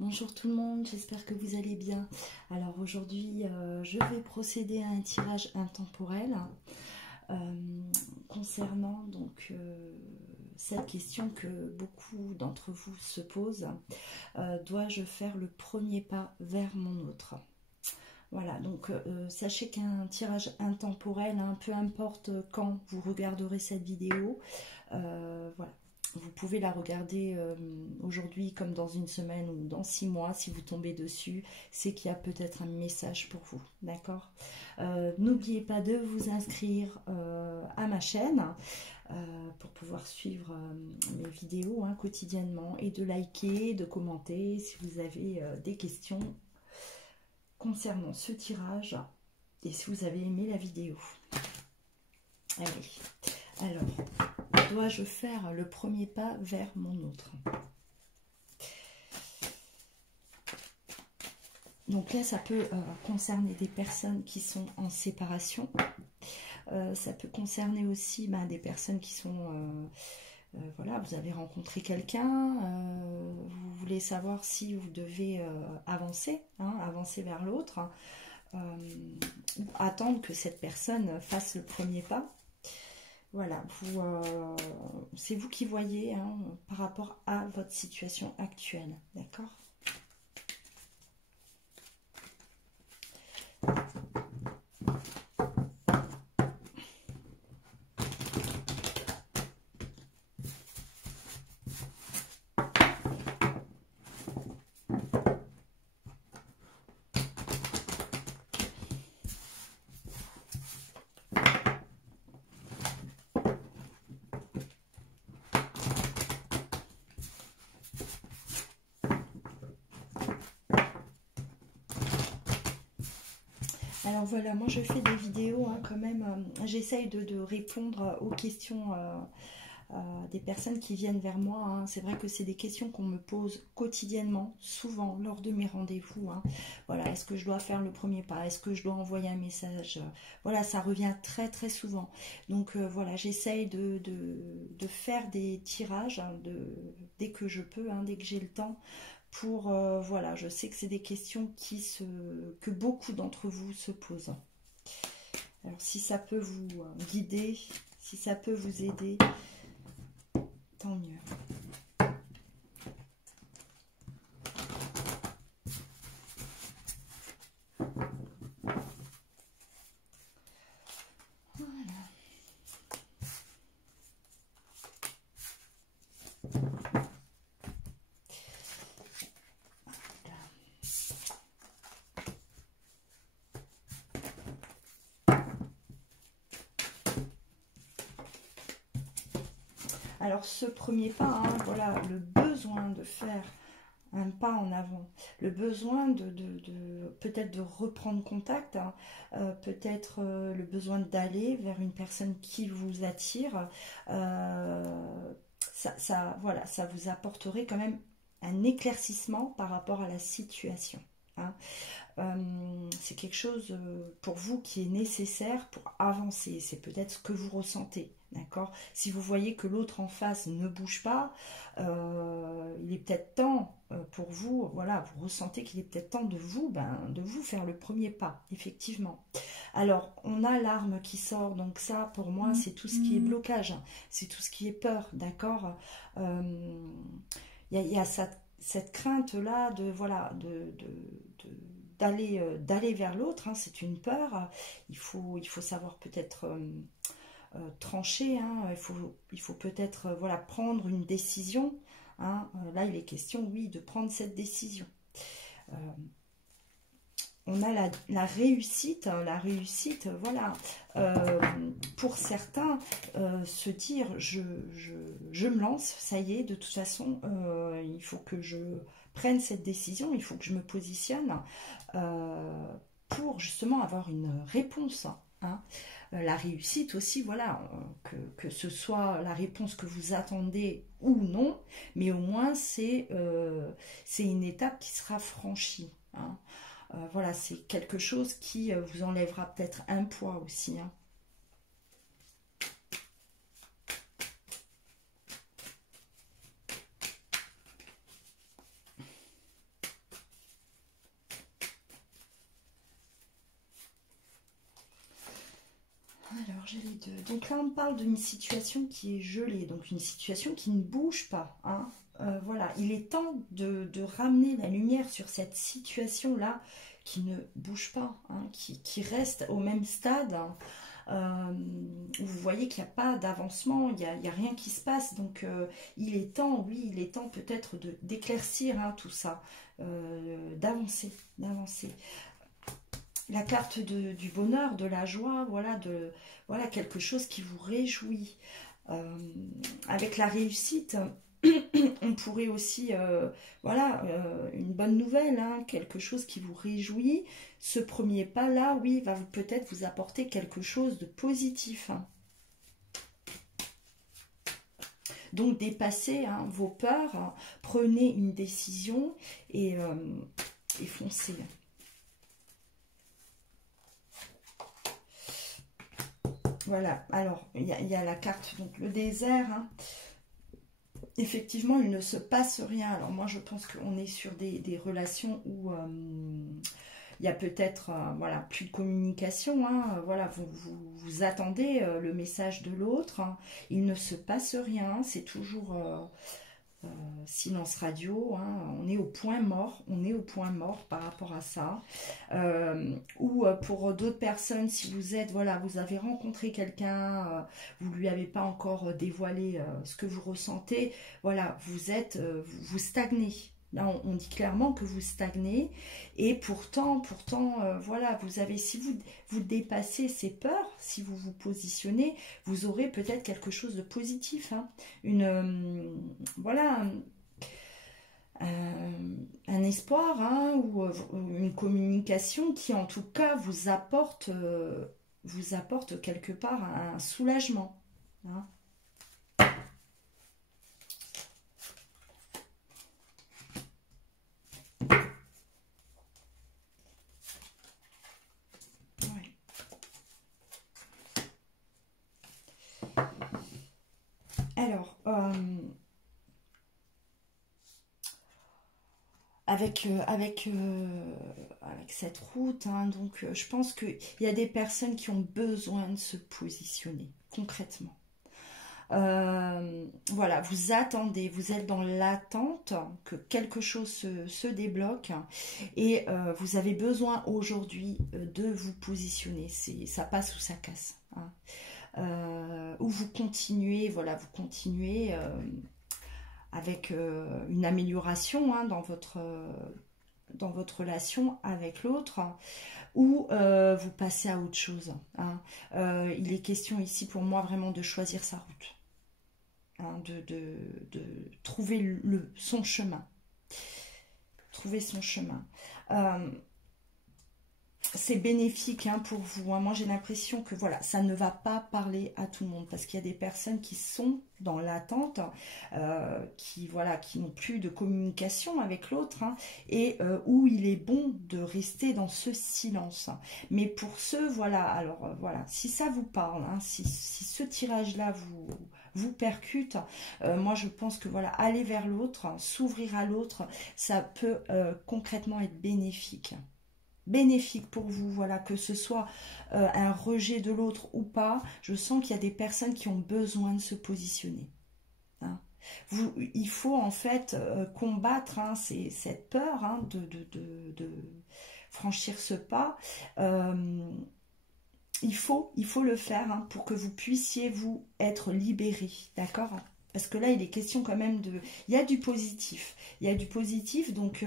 Bonjour tout le monde, j'espère que vous allez bien. Alors aujourd'hui, je vais procéder à un tirage intemporel concernant donc cette question que beaucoup d'entre vous se posent. Dois-je faire le premier pas vers mon autre? Voilà, donc sachez qu'un tirage intemporel, hein, peu importe quand vous regarderez cette vidéo, voilà. Vous pouvez la regarder aujourd'hui comme dans une semaine ou dans 6 mois. Si vous tombez dessus, c'est qu'il y a peut-être un message pour vous. D'accord. N'oubliez pas de vous inscrire à ma chaîne pour pouvoir suivre mes vidéos hein, quotidiennement et de liker, de commenter si vous avez des questions concernant ce tirage et si vous avez aimé la vidéo. Allez, alors... Dois-je faire le premier pas vers mon autre? Donc là, ça peut concerner des personnes qui sont en séparation. Ça peut concerner aussi des personnes qui sont... voilà, vous avez rencontré quelqu'un, vous voulez savoir si vous devez avancer, hein, avancer vers l'autre, ou attendre que cette personne fasse le premier pas. Voilà, c'est vous qui voyez hein, par rapport à votre situation actuelle, d'accord? Alors voilà, moi je fais des vidéos hein, quand même, j'essaye de répondre aux questions des personnes qui viennent vers moi. Hein. C'est vrai que c'est des questions qu'on me pose quotidiennement, souvent lors de mes rendez-vous. Hein. Voilà, est-ce que je dois faire le premier pas? Est-ce que je dois envoyer un message? Voilà, ça revient très très souvent. Donc voilà, j'essaye de faire des tirages hein, dès que je peux, hein, dès que j'ai le temps. Pour, voilà, je sais que c'est des questions que beaucoup d'entre vous se posent. Alors, si ça peut vous guider, si ça peut vous aider, tant mieux. Alors ce premier pas, hein, voilà, le besoin de faire un pas en avant, le besoin peut-être de reprendre contact, hein, peut-être le besoin d'aller vers une personne qui vous attire, voilà, ça vous apporterait quand même un éclaircissement par rapport à la situation. Hein. C'est quelque chose pour vous qui est nécessaire pour avancer. C'est peut-être ce que vous ressentez, d'accord? Si vous voyez que l'autre en face ne bouge pas, il est peut-être temps pour vous, voilà, vous ressentez qu'il est peut-être temps de vous faire le premier pas, effectivement. Alors, on a l'arme qui sort, donc ça, pour moi, c'est tout ce qui est blocage, c'est tout ce qui est peur, d'accord? Il y a cette crainte-là de, voilà, d'aller vers l'autre, hein, c'est une peur. Il faut savoir peut-être trancher, hein, il faut peut-être voilà, prendre une décision. Hein. Là, il est question, oui, de prendre cette décision. On a la réussite, hein, voilà, pour certains, se dire, je me lance, ça y est, de toute façon, il faut que je prenne cette décision, il faut que je me positionne pour justement avoir une réponse. Hein. La réussite aussi, voilà, que ce soit la réponse que vous attendez ou non, mais au moins c'est une étape qui sera franchie. Hein. Voilà, c'est quelque chose qui vous enlèvera peut-être un poids aussi. Hein. j'ai les deux. Donc là, on parle d'une situation qui est gelée, donc une situation qui ne bouge pas. Hein. Voilà, il est temps de ramener la lumière sur cette situation-là qui ne bouge pas, hein, qui reste au même stade. Hein. Où vous voyez qu'il n'y a pas d'avancement, il n'y a rien qui se passe. Donc, il est temps, oui, il est temps peut-être d'éclaircir hein, tout ça, d'avancer. La carte du bonheur, de la joie, voilà quelque chose qui vous réjouit. Avec la réussite, on pourrait aussi, une bonne nouvelle, hein, quelque chose qui vous réjouit. Ce premier pas-là, oui, va peut-être vous apporter quelque chose de positif. Hein. Donc, dépassez hein, vos peurs, hein, prenez une décision et foncez. Voilà, alors, il y a la carte, donc le désert. Hein. Effectivement, il ne se passe rien. Alors moi, je pense qu'on est sur des relations où il y a peut-être voilà, plus de communication. Hein. Voilà, vous attendez le message de l'autre. Hein. Il ne se passe rien. C'est toujours silence radio. Hein. On est au point mort. On est au point mort par rapport à ça. Ou pour d'autres personnes, si vous êtes, voilà, vous avez rencontré quelqu'un, vous lui avez pas encore dévoilé ce que vous ressentez, voilà, vous stagnez. Là, on dit clairement que vous stagnez et pourtant, voilà, si vous dépassez ces peurs, si vous vous positionnez, vous aurez peut-être quelque chose de positif, hein. Voilà, un espoir hein, ou une communication qui en tout cas vous apporte quelque part un soulagement. Hein. Ouais. Alors, avec cette route, hein, donc je pense qu'il y a des personnes qui ont besoin de se positionner concrètement. Voilà, vous attendez, vous êtes dans l'attente que quelque chose se débloque et vous avez besoin aujourd'hui de vous positionner. Ça passe ou ça casse. Hein. Ou vous continuez, voilà, avec une amélioration hein, dans votre relation avec l'autre, ou vous passez à autre chose. Hein. Il est question ici pour moi vraiment de choisir sa route, hein, de trouver son chemin. Trouver son chemin. C'est bénéfique hein, pour vous. Hein. Moi, j'ai l'impression que voilà, ça ne va pas parler à tout le monde parce qu'il y a des personnes qui sont dans l'attente, qui n'ont plus de communication avec l'autre hein, et où il est bon de rester dans ce silence. Mais pour ceux, voilà, alors voilà, si ça vous parle, hein, si ce tirage-là vous percute, moi je pense que voilà, aller vers l'autre, s'ouvrir à l'autre, ça peut concrètement être bénéfique pour vous, voilà, que ce soit un rejet de l'autre ou pas, je sens qu'il y a des personnes qui ont besoin de se positionner. Hein. Il faut en fait combattre hein, cette peur hein, de franchir ce pas. Il faut le faire hein, pour que vous puissiez vous être libéré, d'accord ? Parce que là, il est question quand même de... Il y a du positif. Il y a du positif, donc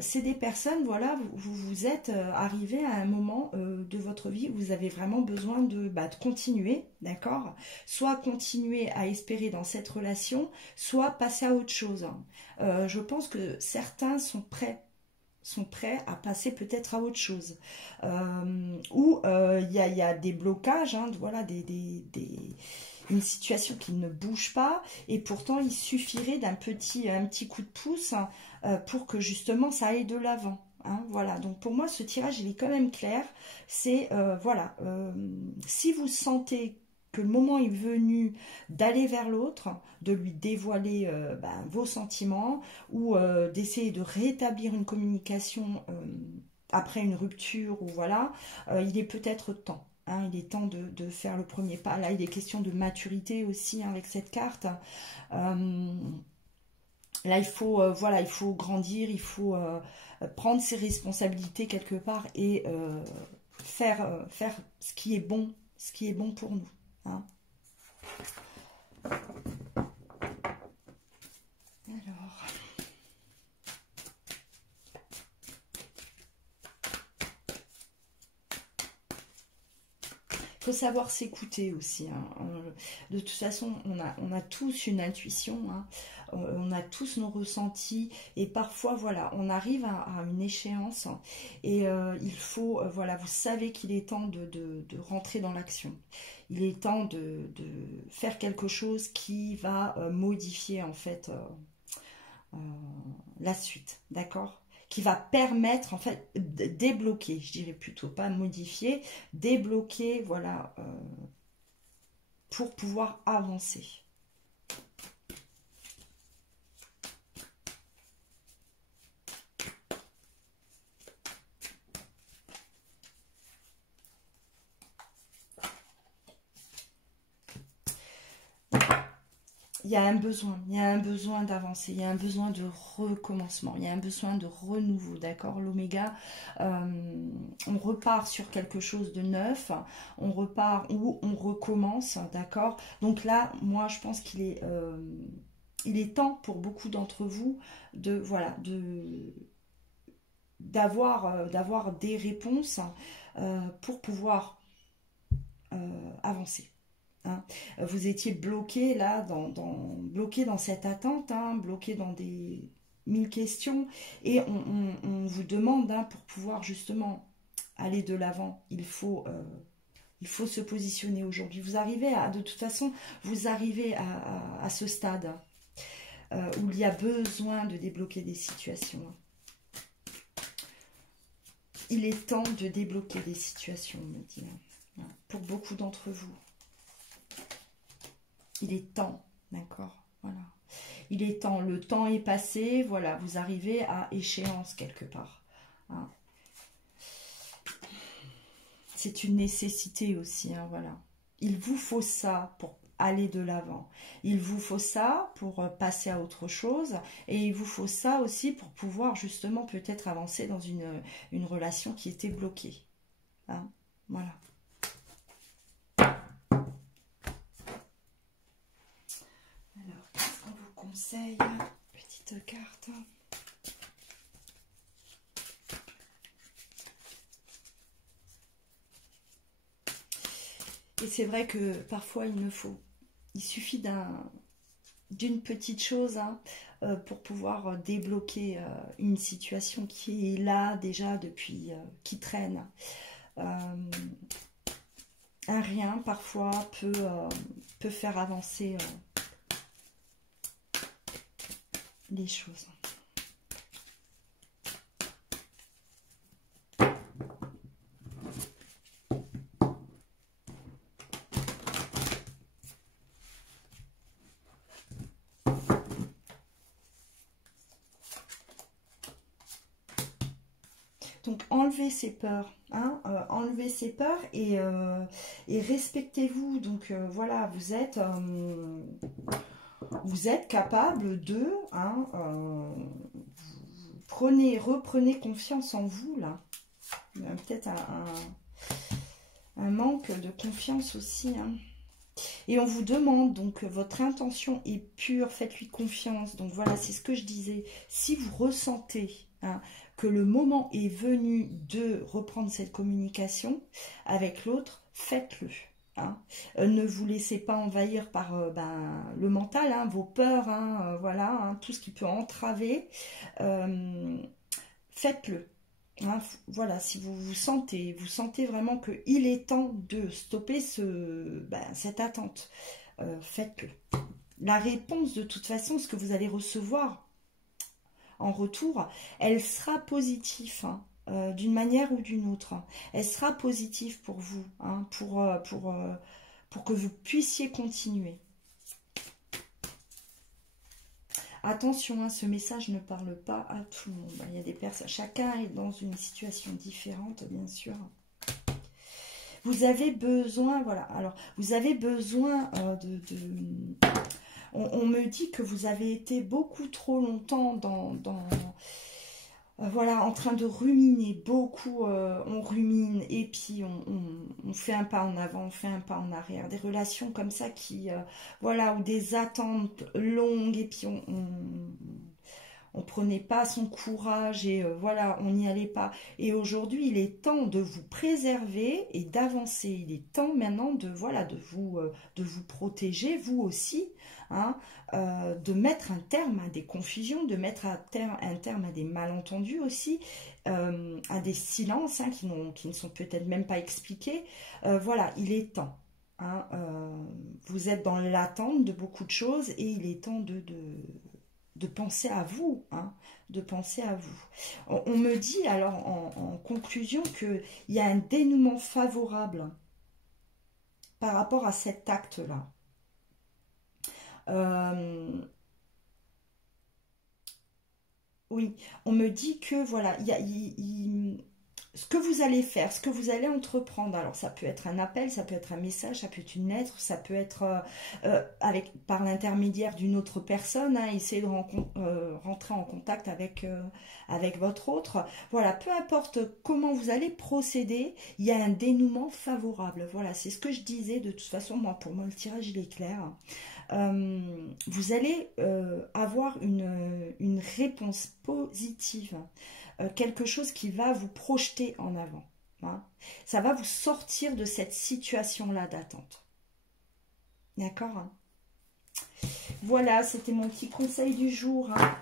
c'est des personnes, voilà, vous êtes arrivé à un moment de votre vie où vous avez vraiment besoin de continuer, d'accord ? Soit continuer à espérer dans cette relation, soit passer à autre chose. Je pense que certains sont prêts à passer peut-être à autre chose. Ou il y a des blocages, hein, voilà, une situation qui ne bouge pas, et pourtant il suffirait un petit coup de pouce hein, pour que justement ça aille de l'avant. Hein, voilà, donc pour moi ce tirage il est quand même clair. C'est voilà, si vous sentez que le moment est venu d'aller vers l'autre, de lui dévoiler vos sentiments ou d'essayer de rétablir une communication après une rupture ou voilà, il est peut-être temps. Hein, il est temps de faire le premier pas. Là, il est question de maturité aussi hein, avec cette carte. Là, il faut, voilà, il faut grandir, il faut prendre ses responsabilités quelque part et faire ce qui est bon pour nous. Hein. Alors... Il faut savoir s'écouter aussi. Hein. De toute façon, on a tous une intuition, hein. On a tous nos ressentis et parfois, voilà, on arrive à une échéance et il faut, voilà, vous savez qu'il est temps de rentrer dans l'action. Il est temps de faire quelque chose qui va modifier en fait la suite, d'accord ? Qui va permettre, en fait, de débloquer, je dirais plutôt, pas modifier, débloquer, voilà, pour pouvoir avancer. Il y a un besoin d'avancer, il y a un besoin de recommencement, il y a un besoin de renouveau, d'accord? L'oméga, on repart sur quelque chose de neuf, on repart ou on recommence, d'accord? Donc là, moi, je pense qu'il est, il est temps pour beaucoup d'entre vous de, voilà, d'avoir des réponses pour pouvoir avancer. Hein. Vous étiez bloqué là, bloqué dans cette attente, hein, bloqué dans des 1000 questions, et on vous demande, hein, pour pouvoir justement aller de l'avant, il faut se positionner aujourd'hui. Vous arrivez à, de toute façon, vous arrivez à ce stade où il y a besoin de débloquer des situations. Il est temps de débloquer des situations, on me dit, hein, pour beaucoup d'entre vous. Il est temps, d'accord, voilà. Il est temps, le temps est passé, voilà, vous arrivez à échéance quelque part. Hein. C'est une nécessité aussi, hein, voilà. Il vous faut ça pour aller de l'avant. Il vous faut ça pour passer à autre chose. Et il vous faut ça aussi pour pouvoir justement peut-être avancer dans une relation qui était bloquée. Hein, voilà. Conseil, petite carte. Et c'est vrai que parfois il suffit d'une petite chose hein, pour pouvoir débloquer une situation qui est là déjà depuis, qui traîne. Un rien parfois peut faire avancer les choses. Donc enlevez ces peurs, hein, enlevez ces peurs et respectez-vous. Donc voilà, vous êtes capable de, hein, reprenez confiance en vous là. Il y a peut-être un manque de confiance aussi. Hein. Et on vous demande, donc votre intention est pure, faites-lui confiance. Donc voilà, c'est ce que je disais. Si vous ressentez hein, que le moment est venu de reprendre cette communication avec l'autre, faites-le. Hein. Ne vous laissez pas envahir par le mental, hein, vos peurs, hein, voilà, hein, tout ce qui peut entraver. Faites-le. Hein, voilà, si vous sentez vraiment qu'il est temps de stopper cette attente, faites-le. La réponse, de toute façon, ce que vous allez recevoir en retour, elle sera positive, hein, d'une manière ou d'une autre. Elle sera positive pour vous, hein, pour que vous puissiez continuer. Attention, hein, ce message ne parle pas à tout le monde. Il y a des personnes, chacun est dans une situation différente, bien sûr. vous avez besoin, voilà, alors, vous avez besoin on me dit que vous avez été beaucoup trop longtemps voilà, en train de ruminer, beaucoup, on rumine, et puis on fait un pas en avant, on fait un pas en arrière, des relations comme ça qui, voilà, ou des attentes longues, et puis on prenait pas son courage et voilà, on n'y allait pas. Et aujourd'hui, il est temps de vous préserver et d'avancer. Il est temps maintenant de voilà de vous protéger, vous aussi, hein, de mettre un terme à des confusions, de mettre un terme à des malentendus aussi, à des silences hein, qui ne sont peut-être même pas expliqués. Voilà, il est temps. Hein, vous êtes dans l'attente de beaucoup de choses et il est temps de penser à vous, hein, de penser à vous. On me dit alors en conclusion qu'il y a un dénouement favorable par rapport à cet acte-là. Oui, on me dit que voilà, ce que vous allez faire, ce que vous allez entreprendre, alors ça peut être un appel, ça peut être un message, ça peut être une lettre, ça peut être par l'intermédiaire d'une autre personne, hein, essayer de rentrer en contact avec votre autre. Voilà, peu importe comment vous allez procéder, il y a un dénouement favorable. Voilà, c'est ce que je disais de toute façon, moi, pour moi, le tirage, il est clair. Vous allez avoir une réponse positive. Quelque chose qui va vous projeter en avant. Hein. Ça va vous sortir de cette situation-là d'attente. D'accord hein. Voilà, c'était mon petit conseil du jour. Hein.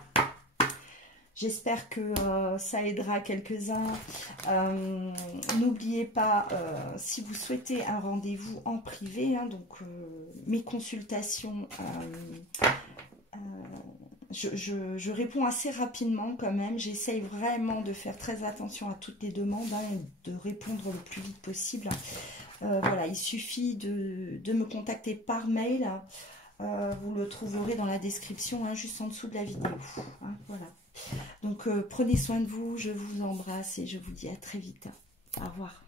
J'espère que ça aidera quelques-uns. N'oubliez pas, si vous souhaitez un rendez-vous en privé, hein, donc mes consultations... Je réponds assez rapidement quand même. J'essaye vraiment de faire très attention à toutes les demandes hein, et de répondre le plus vite possible. Voilà, il suffit de me contacter par mail. Vous le trouverez dans la description, hein, juste en dessous de la vidéo. Hein, voilà. Donc, prenez soin de vous. Je vous embrasse et je vous dis à très vite. Au revoir.